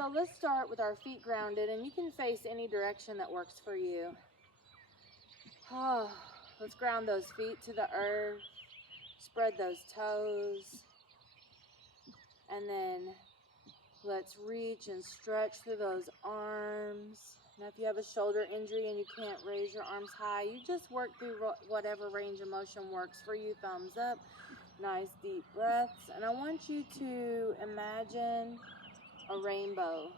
So let's start with our feet grounded, and you can face any direction that works for you. Oh, let's ground those feet to the earth, spread those toes, and then let's reach and stretch through those arms. Now if you have a shoulder injury and you can't raise your arms high, you just work through whatever range of motion works for you. Thumbs up. Nice deep breaths. And I want you to imagine a rainbow.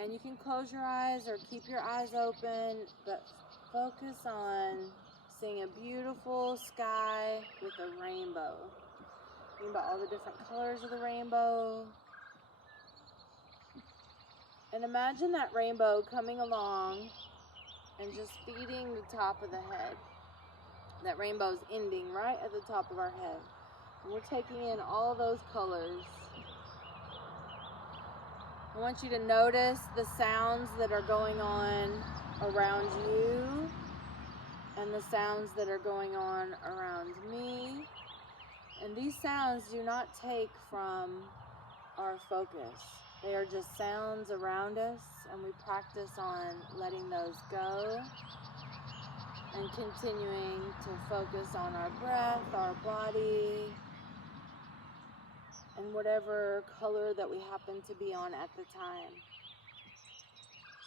And you can close your eyes or keep your eyes open, but focus on seeing a beautiful sky with a rainbow. Think about all the different colors of the rainbow. And imagine that rainbow coming along and just feeding the top of the head. That rainbow's ending right at the top of our head. And we're taking in all those colors. I want you to notice the sounds that are going on around you and the sounds that are going on around me. And these sounds do not take from our focus. They are just sounds around us, and we practice on letting those go and continuing to focus on our breath, our body, and whatever color that we happen to be on at the time.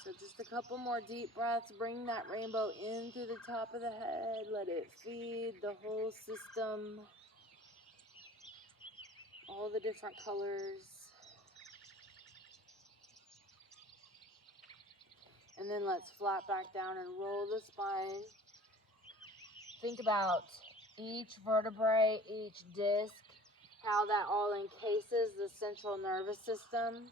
So just a couple more deep breaths. Bring that rainbow in through the top of the head. Let it feed the whole system. All the different colors. And then let's flat back down and roll the spine. Think about each vertebrae, each disc, how that all encases the central nervous system,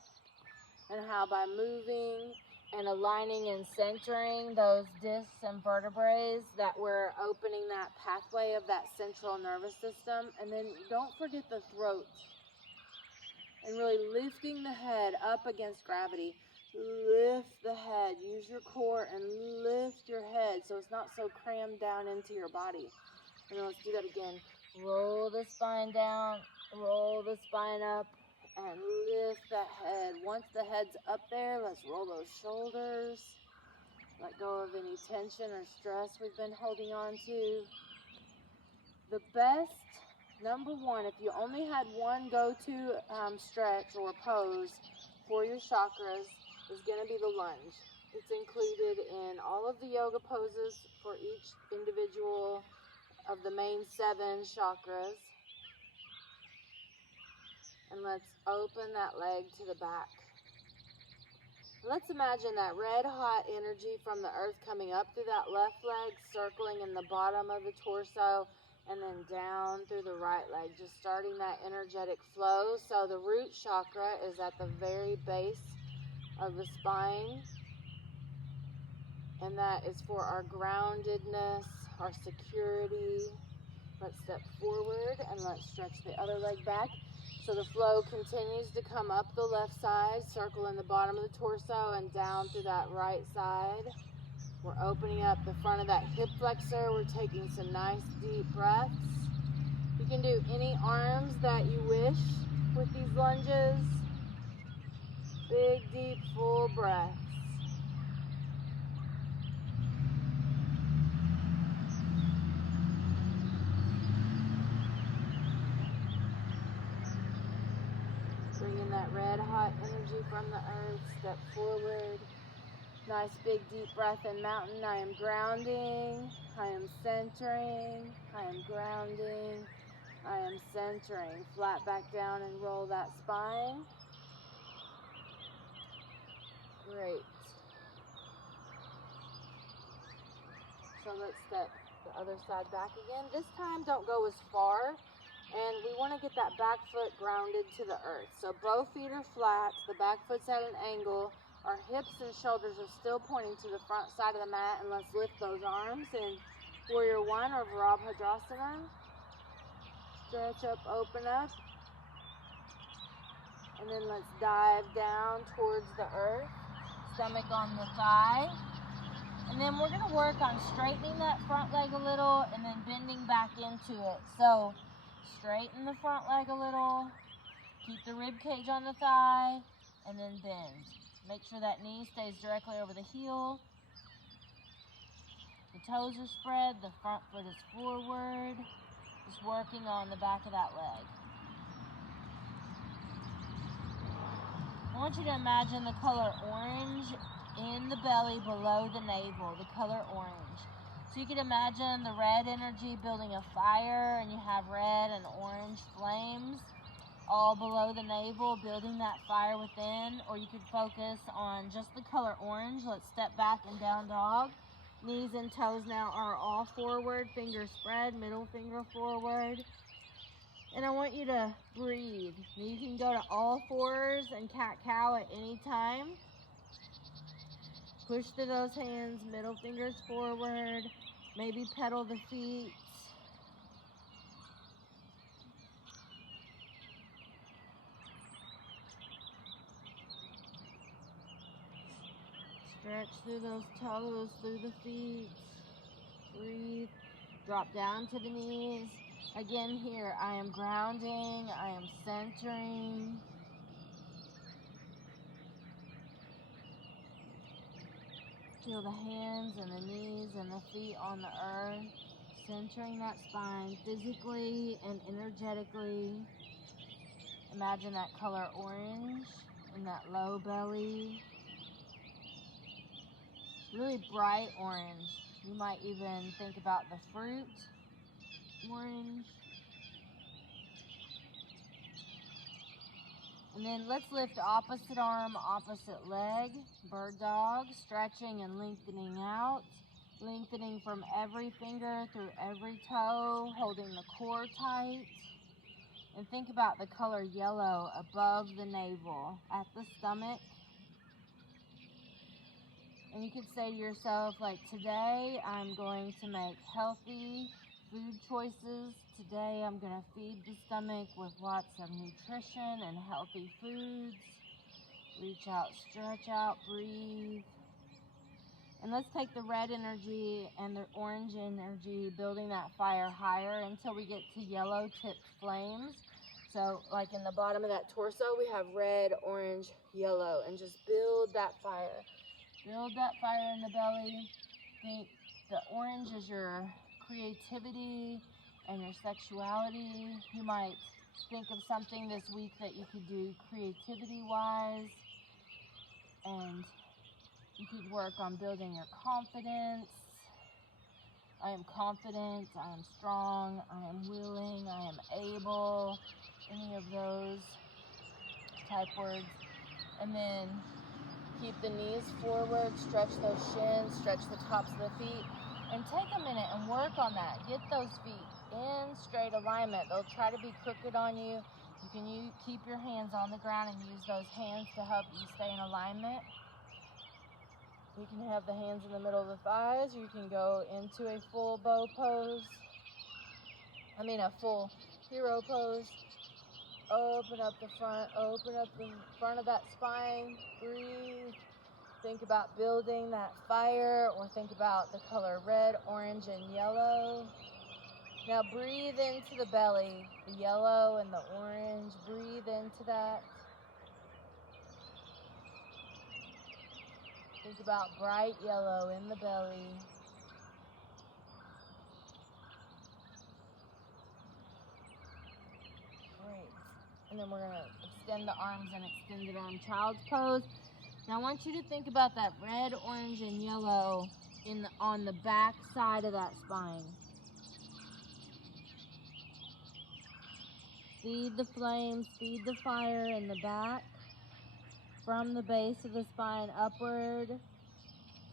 and how by moving and aligning and centering those discs and vertebrae that we're opening that pathway of that central nervous system. And then don't forget the throat, and really lifting the head up against gravity. Lift the head, use your core and lift your head so it's not so crammed down into your body. And then let's do that again. Roll the spine down, roll the spine up, and lift that head. Once the head's up there, let's roll those shoulders. Let go of any tension or stress we've been holding on to. The best, number one, if you only had one go-to stretch or pose for your chakras, is going to be the lunge. It's included in all of the yoga poses for each individual of the main 7 chakras. And let's open that leg to the back. Let's imagine that red hot energy from the earth coming up through that left leg, circling in the bottom of the torso, and then down through the right leg, just starting that energetic flow. So the root chakra is at the very base of the spine, and that is for our groundedness, our security. Let's step forward and let's stretch the other leg back. So the flow continues to come up the left side, circle in the bottom of the torso and down through that right side. We're opening up the front of that hip flexor. We're taking some nice deep breaths. You can do any arms that you wish with these lunges. Big, deep, full breaths. Bring in that red hot energy from the earth. Step forward. Nice big deep breath in mountain. I am grounding. I am centering. I am grounding. I am centering. Flat back down and roll that spine. Great. So let's step the other side back again. This time don't go as far, and we want to get that back foot grounded to the earth. So both feet are flat, the back foot's at an angle, our hips and shoulders are still pointing to the front side of the mat, and let's lift those arms in Warrior 1 or Virabhadrasana. Stretch up, open up, and then let's dive down towards the earth. Stomach on the thigh. And then we're going to work on straightening that front leg a little and then bending back into it. So straighten the front leg a little, Keep the rib cage on the thigh, and then bend. Make sure that knee stays directly over the heel. The toes are spread, the front foot is forward. Just working on the back of that leg. I want you to imagine the color orange in the belly below the navel, the color orange. So you can imagine the red energy building a fire, and you have red and orange flames all below the navel, building that fire within. Or you could focus on just the color orange. Let's step back in down dog. Knees and toes now are all forward, fingers spread, middle finger forward. And I want you to breathe. You can go to all fours and cat-cow at any time. Push through those hands, middle fingers forward. Maybe pedal the feet. Stretch through those toes, through the feet. Breathe. Drop down to the knees. Again here, I am grounding, I am centering. Feel the hands and the knees and the feet on the earth, centering that spine physically and energetically. Imagine that color orange in that low belly. Really bright orange. You might even think about the fruit orange. And then let's lift opposite arm, opposite leg, bird dog, stretching and lengthening out, lengthening from every finger through every toe, holding the core tight. And think about the color yellow above the navel, at the stomach. And you could say to yourself, like, today I'm going to make healthy food choices. Today I'm going to feed the stomach with lots of nutrition and healthy foods. Reach out, stretch out, breathe. And let's take the red energy and the orange energy, building that fire higher until we get to yellow tipped flames. So like in the bottom of that torso, we have red, orange, yellow, and just build that fire. Build that fire in the belly. Think the orange is your creativity and your sexuality. You might think of something this week that you could do creativity-wise, and you could work on building your confidence. I am confident, I am strong, I am willing, I am able, any of those type words. And then keep the knees forward, stretch those shins, stretch the tops of the feet, and take a minute and work on that. Get those feet in straight alignment. They'll try to be crooked on you. You can keep your hands on the ground and use those hands to help you stay in alignment. You can have the hands in the middle of the thighs, or you can go into a full bow pose. A full hero pose. Open up the front of that spine. Breathe. Think about building that fire, or think about the color red, orange, and yellow. Now breathe into the belly, the yellow and the orange. Breathe into that. Think about bright yellow in the belly. Great. And then we're going to extend the arms in extended arm child's pose. Now I want you to think about that red, orange, and yellow on the back side of that spine. Feed the flames, feed the fire in the back. From the base of the spine upward.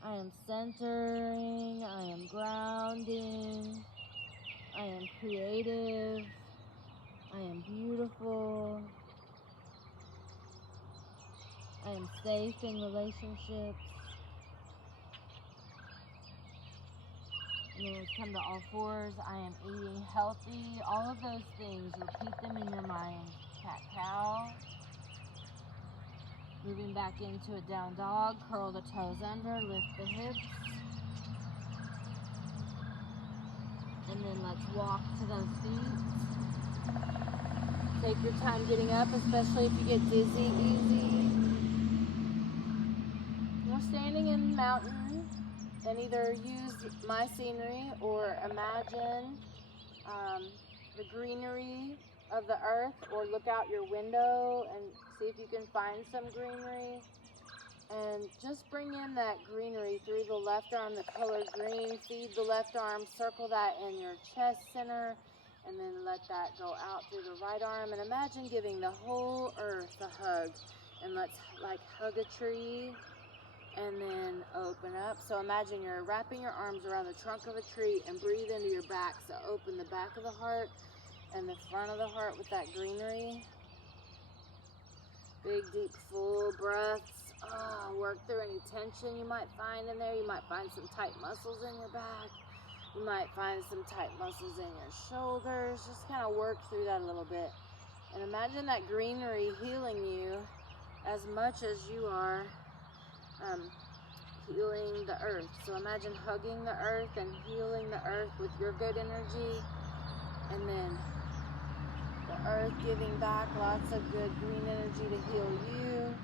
I am centering, I am grounding, I am creative, I am beautiful, I am safe in relationships. And then let's come to all fours. I am eating healthy. All of those things, repeat them in your mind. Cat-cow. Moving back into a down dog, curl the toes under, lift the hips. And then let's walk to those feet. Take your time getting up, especially if you get dizzy easy. We're standing in the mountain, and either use my scenery or imagine the greenery of the earth, or look out your window and see if you can find some greenery. And just bring in that greenery through the left arm, the color green. Feed the left arm, circle that in your chest center, and then let that go out through the right arm. And imagine giving the whole earth a hug. And let's like hug a tree and then open up. So imagine you're wrapping your arms around the trunk of a tree and breathe into your back. So open the back of the heart and the front of the heart with that greenery. Big, deep, full breaths. Work through any tension you might find in there. You might find some tight muscles in your back. You might find some tight muscles in your shoulders. Just kind of work through that a little bit. And imagine that greenery healing you as much as you are healing the earth. So imagine hugging the earth and healing the earth with your good energy. And then the earth giving back lots of good green energy to heal you.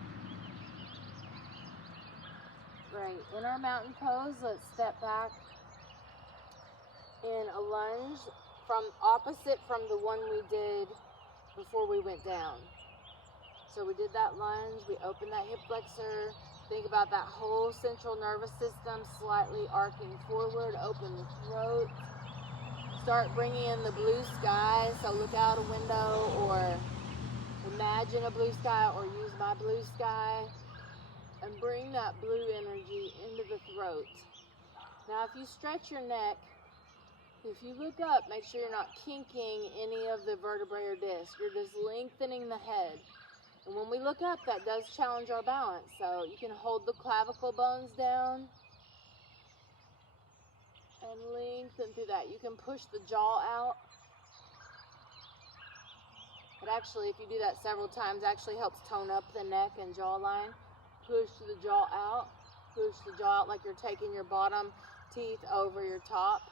Great. In our mountain pose, let's step back in a lunge opposite from the one we did before we went down. So we did that lunge, we opened that hip flexor. Think about that whole central nervous system slightly arcing forward. Open the throat. Start bringing in the blue sky. So look out a window or imagine a blue sky or use my blue sky. And bring that blue energy into the throat. Now if you stretch your neck, if you look up, make sure you're not kinking any of the vertebrae or disc. You're just lengthening the head. And when we look up, that does challenge our balance. So you can hold the clavicle bones down and lengthen through that. You can push the jaw out. But actually, if you do that several times, actually helps tone up the neck and jawline. Push the jaw out. Push the jaw out like you're taking your bottom teeth over your top.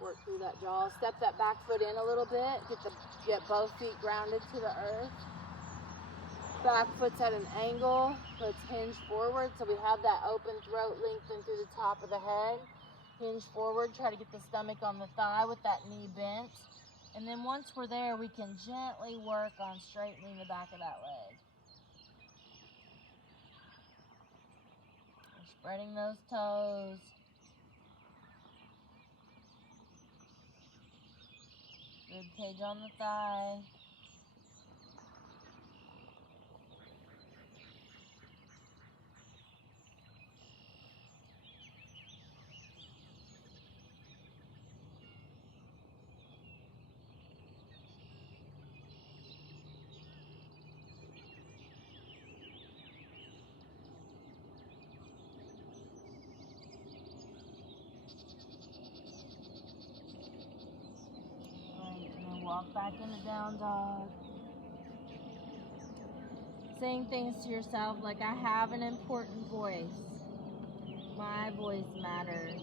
Work through that jaw. Step that back foot in a little bit. Get both feet grounded to the earth. Back foot's at an angle. Let's hinge forward so we have that open throat lengthened through the top of the head. Hinge forward. Try to get the stomach on the thigh with that knee bent. And then once we're there, we can gently work on straightening the back of that leg. We're spreading those toes. Rib cage on the thigh. Walk back into down dog. Saying things to yourself like, I have an important voice. My voice matters.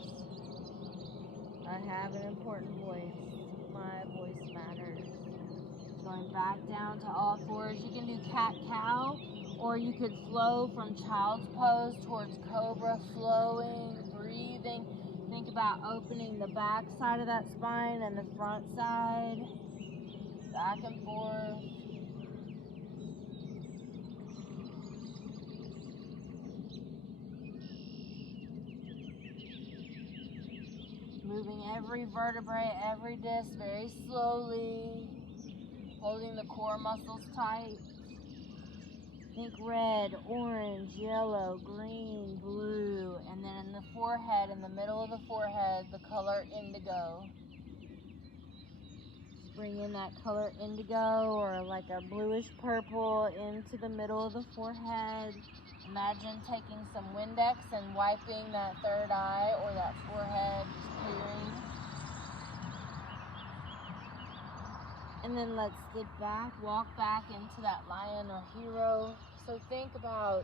I have an important voice. My voice matters. Going back down to all fours. You can do cat-cow, or you could flow from child's pose towards cobra, flowing, breathing. Think about opening the back side of that spine and the front side. Back and forth. Moving every vertebrae, every disc very slowly. Holding the core muscles tight. Think red, orange, yellow, green, blue. And then in the forehead, in the middle of the forehead, the color indigo. Bring in that color indigo or like a bluish purple into the middle of the forehead. Imagine taking some Windex and wiping that third eye or that forehead, just clearing. And then let's slip back, walk back into that lion or hero. So think about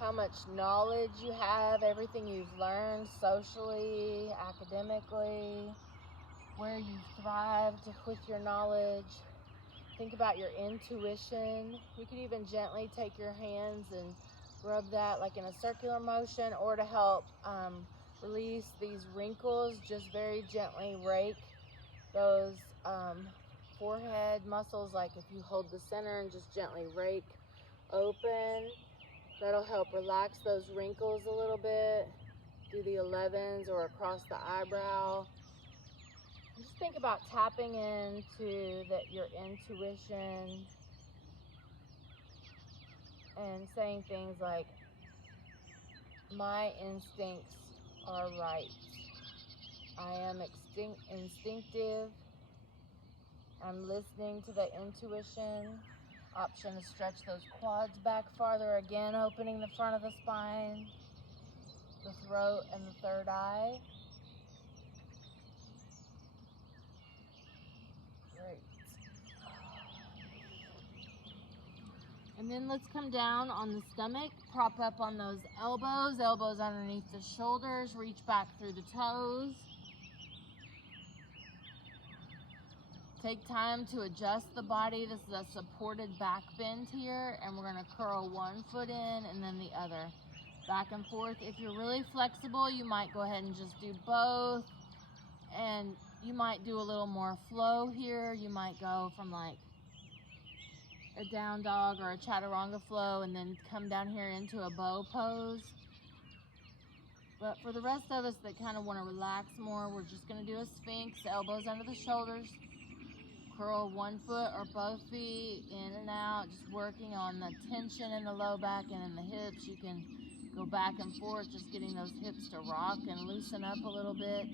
how much knowledge you have, everything you've learned socially, academically. where you thrived with your knowledge. Think about your intuition. You could even gently take your hands and rub that like in a circular motion, or to help release these wrinkles, just very gently rake those forehead muscles. Like if you hold the center and just gently rake open, that'll help relax those wrinkles a little bit. Do the 11s or across the eyebrow. Just think about tapping into your intuition and saying things like, my instincts are right. I am instinctive. I'm listening to the intuition. Option to stretch those quads back farther, again opening the front of the spine, the throat, and the third eye. Great. And then let's come down on the stomach, prop up on those elbows underneath the shoulders, reach back through the toes. Take time to adjust the body. This is a supported back bend here, and we're gonna curl one foot in and then the other. Back and forth. If you're really flexible, you might go ahead and just do both, and you might do a little more flow here. You might go from like a down dog or a chaturanga flow and then come down here into a bow pose. But for the rest of us that kind of want to relax more, we're just going to do a sphinx, elbows under the shoulders, curl one foot or both feet in and out, just working on the tension in the low back and in the hips. You can go back and forth, just getting those hips to rock and loosen up a little bit.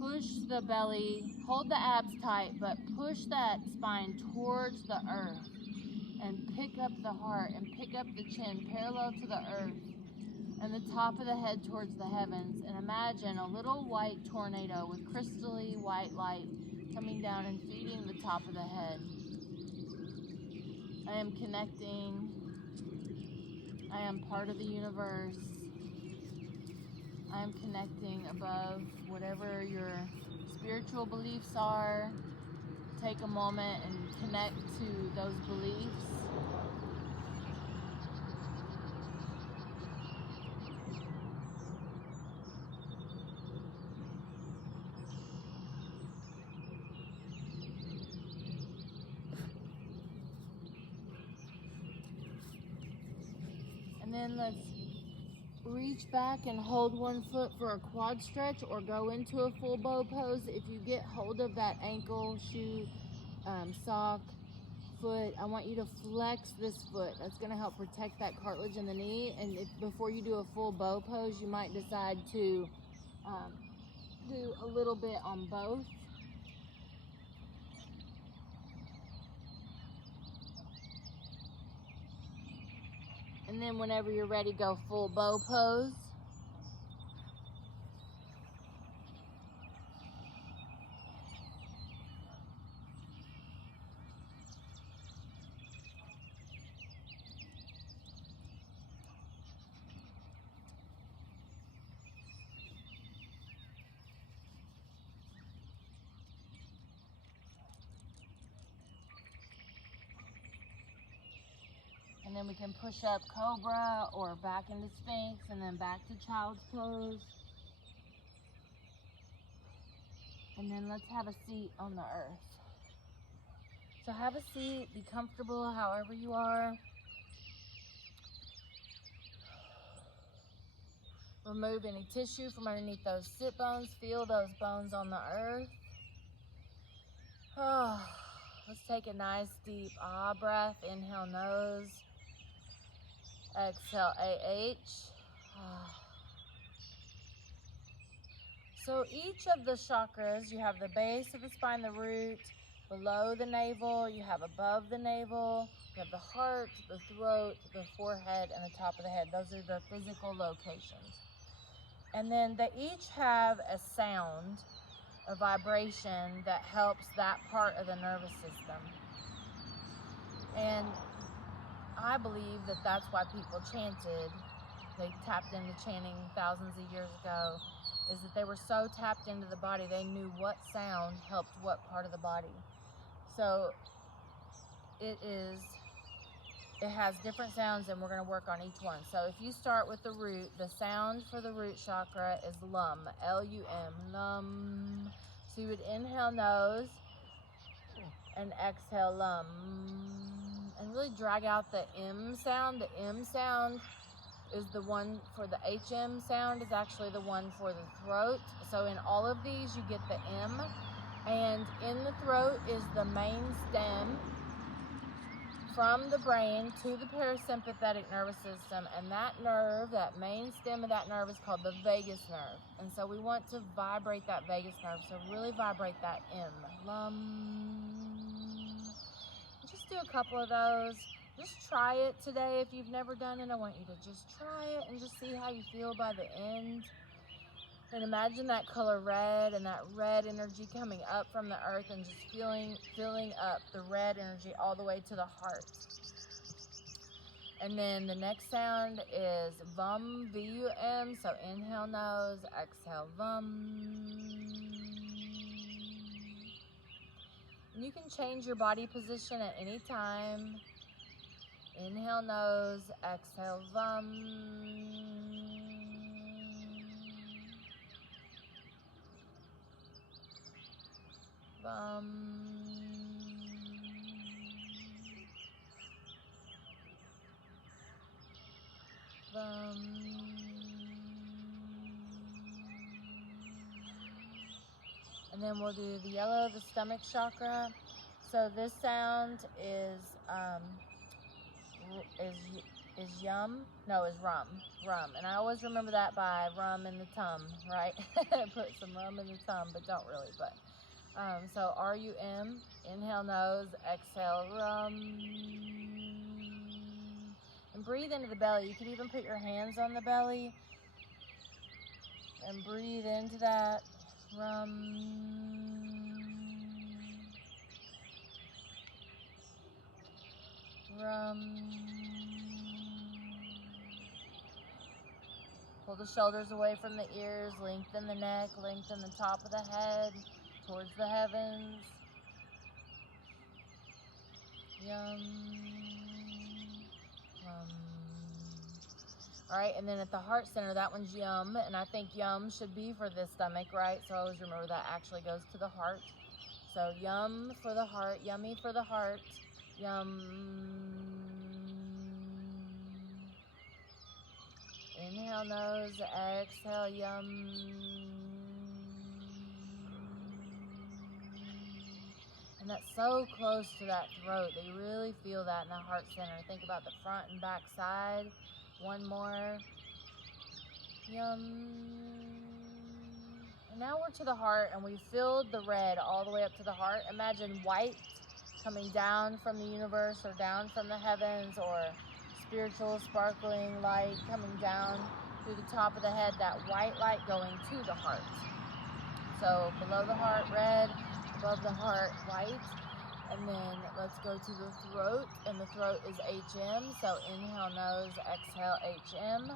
Push the belly, hold the abs tight, but push that spine towards the earth. And pick up the heart and pick up the chin parallel to the earth and the top of the head towards the heavens. And imagine a little white tornado with crystally white light coming down and feeding the top of the head. I am connecting. I am part of the universe. I am connecting above whatever your spiritual beliefs are. Take a moment and connect to those beliefs. And then let's reach back and hold one foot for a quad stretch or go into a full bow pose. If you get hold of that ankle, shoe, sock, foot, I want you to flex this foot. That's going to help protect that cartilage in the knee. And before you do a full bow pose, you might decide to do a little bit on both. And then whenever you're ready, go full bow pose. And then we can push up cobra or back into sphinx and then back to child's pose. And then let's have a seat on the earth. So have a seat, be comfortable however you are. Remove any tissue from underneath those sit bones. Feel those bones on the earth. Oh, let's take a nice deep ah breath. Inhale nose. Exhale AH. So each of the chakras, you have the base of the spine, the root, below the navel, you have above the navel, you have the heart, the throat, the forehead, and the top of the head. Those are the physical locations. And then they each have a sound, a vibration that helps that part of the nervous system. And I believe that that's why people chanted. They tapped into chanting thousands of years ago. is that they were so tapped into the body, they knew what sound helped what part of the body. So it has different sounds, and we're going to work on each one. So if you start with the root, the sound for the root chakra is lum, L-U-M, lum. So you would inhale nose and exhale lum, and really drag out the M sound. The M sound is the one for the HM sound, is actually the one for the throat. So in all of these you get the M, and in the throat is the main stem from the brain to the parasympathetic nervous system, and that nerve, that main stem of that nerve, is called the vagus nerve. And so we want to vibrate that vagus nerve, so really vibrate that M, lum. Just do a couple of those. Just try it today. If you've never done it, I want you to just try it and just see how you feel by the end. And imagine that color red, and that red energy coming up from the earth, and just filling up the red energy all the way to the heart. And then the next sound is vum, V-U-M. So inhale nose, exhale vum. And you can change your body position at any time. Inhale nose, exhale vum. Bum. Bum. And then we'll do the yellow, the stomach chakra. So this sound is yum. No, is rum. Rum. And I always remember that by rum in the tum, right? Put some rum in the tum, but don't really. But so R-U-M, inhale nose, exhale rum. And breathe into the belly. You could even put your hands on the belly and breathe into that rum. Rum. Pull the shoulders away from the ears, lengthen the neck, lengthen the top of the head towards the heavens. Yum. Yum. All right, and then at the heart center, that one's yum, and I think yum should be for the stomach, right? So I always remember that actually goes to the heart. So yum for the heart, yummy for the heart, yum. Inhale nose, exhale yum. And that's so close to that throat that you really feel that in the heart center. Think about the front and back side. One more. Yum. And now we're to the heart, and we filled the red all the way up to the heart. Imagine white coming down from the universe, or down from the heavens, or spiritual sparkling light coming down through the top of the head, that white light going to the heart. So below the heart, red, above the heart, white. And then let's go to the throat, and the throat is HM. So inhale nose, exhale HM.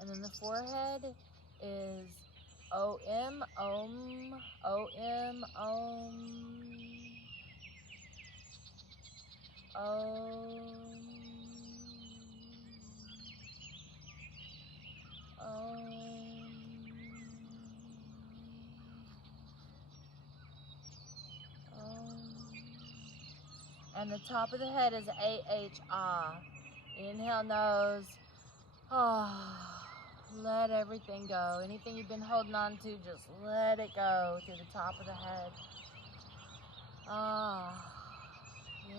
And then the forehead is OM, OM, OM, OM, OM, OM, OM. And the top of the head is AH, ah. Inhale nose. Let everything go. Anything you've been holding on to, just let it go through the top of the head.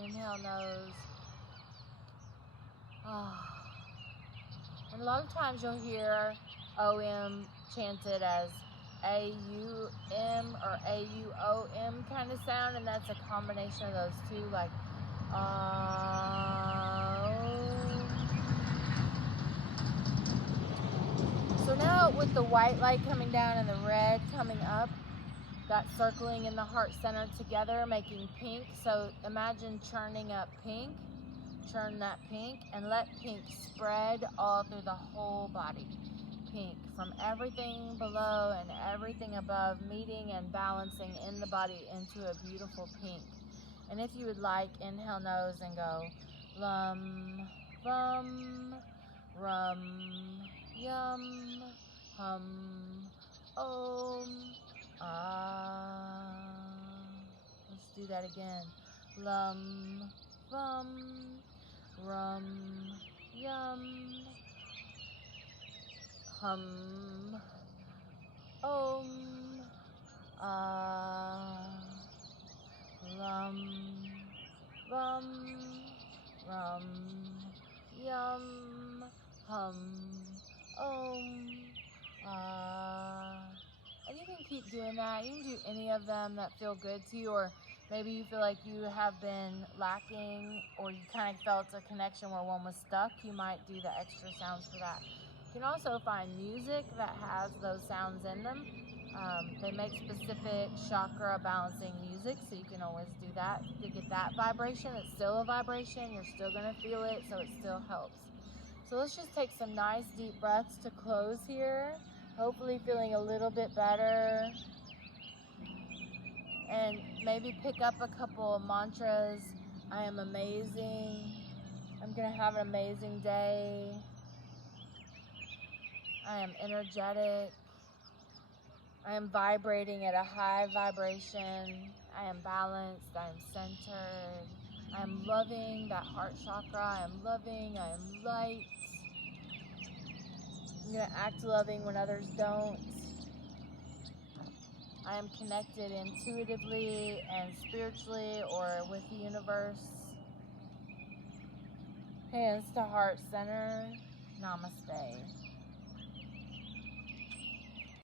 Inhale nose. And a lot of times you'll hear OM chanted as AUM or AUOM kind of sound, and that's a combination of those two, like So now with the white light coming down and the red coming up, that circling in the heart center together, making pink. So imagine churning up pink, churn that pink, and let pink spread all through the whole body. Pink from everything below and everything above, meeting and balancing in the body into a beautiful pink. And if you would like, inhale nose and go lum, bum, rum, yum, hum, om, ah. Let's do that again. Lum, bum, rum, yum, hum, om, ah. Lum, bum, rum, yum, hum, om, ah. And you can keep doing that. You can do any of them that feel good to you, or maybe you feel like you have been lacking, or you kind of felt a connection where one was stuck. You might do the extra sounds for that. You can also find music that has those sounds in them. They make specific chakra balancing music, so you can always do that to get that vibration. It's still a vibration, you're still going to feel it, so it still helps. So let's just take some nice deep breaths to close here, hopefully feeling a little bit better. And maybe pick up a couple of mantras. I am amazing. I'm going to have an amazing day. I am energetic. I am vibrating at a high vibration. I am balanced. I am centered. I am loving that heart chakra. I am loving. I am light. I'm going to act loving when others don't. I am connected intuitively and spiritually or with the universe. Hands to heart center. Namaste.